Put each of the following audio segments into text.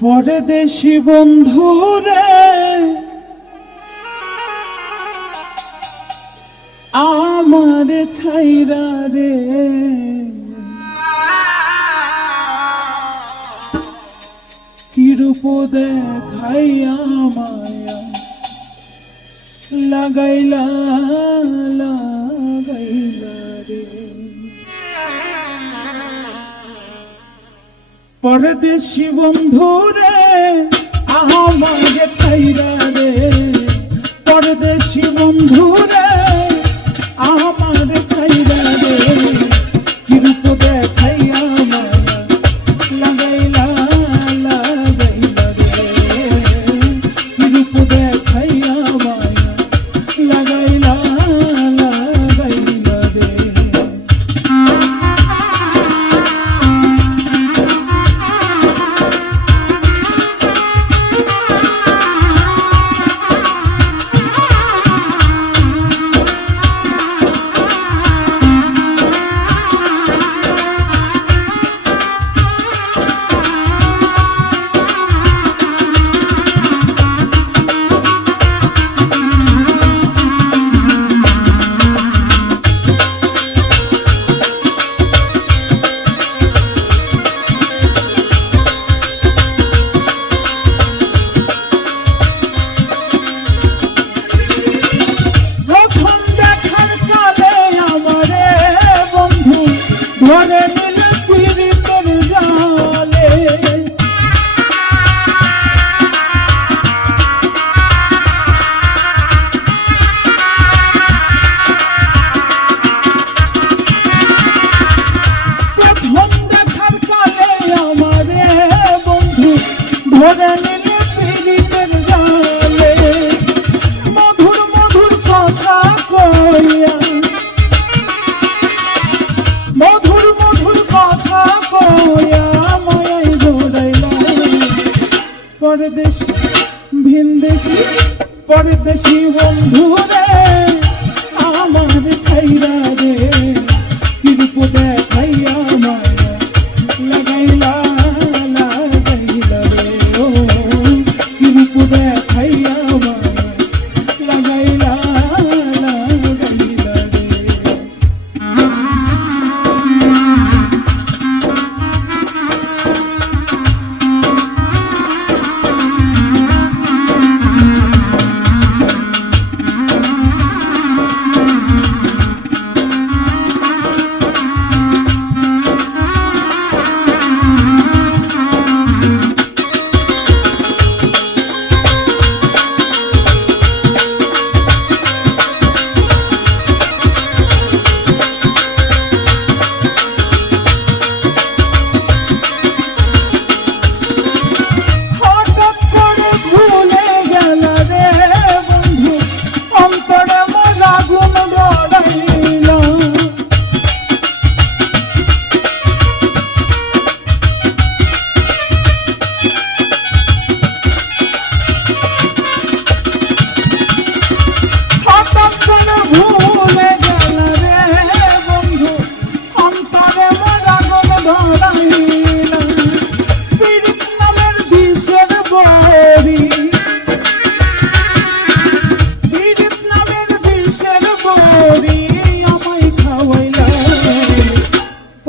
পরদেশি বন্ধু বন্ধুরে আমার ছাইরা রে। কিরূপ দেখাইয়া মায়া লাগাইলা। পরদেশি বন্ধুরে আহ মাগে ছাইরা morning. বেশি বন্ধু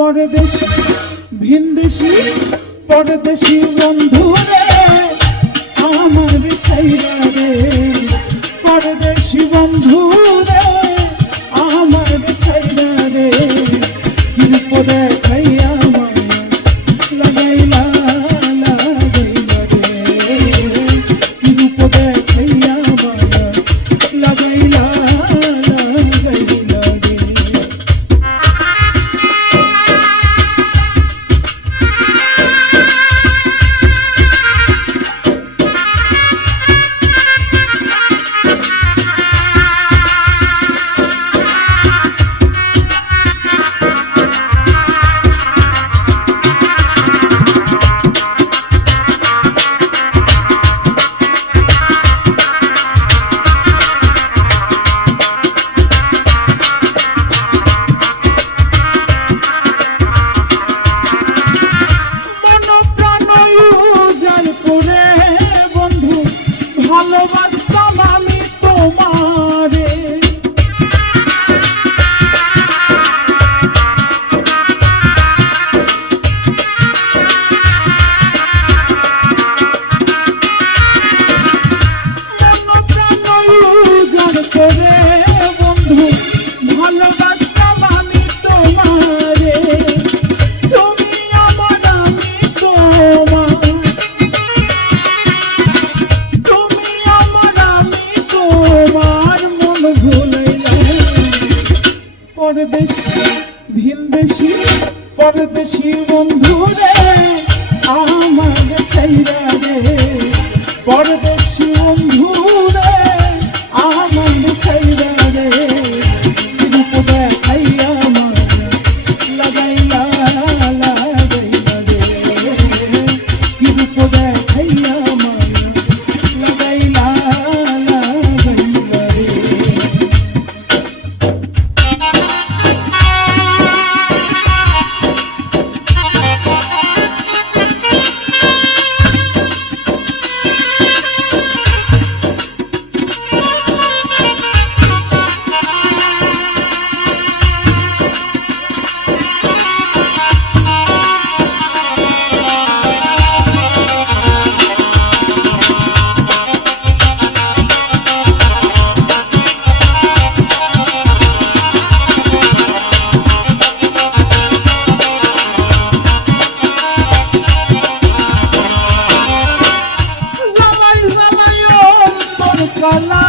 পরদেশি ভিনদেশি পরদেশি বন্ধু রে আমার ছাইরা রে কলা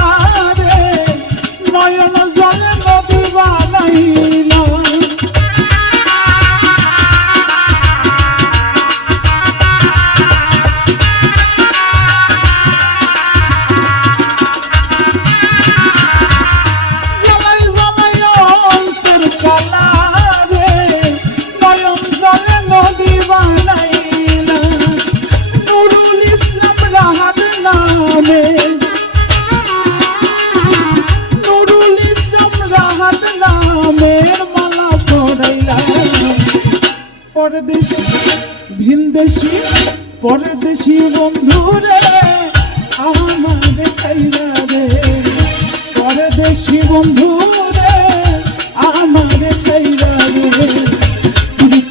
পরদেশি পরদেশি বন্ধু রে আমার চাইরা রে পরদেশি বন্ধু রে আমার চাইরা রে রূপ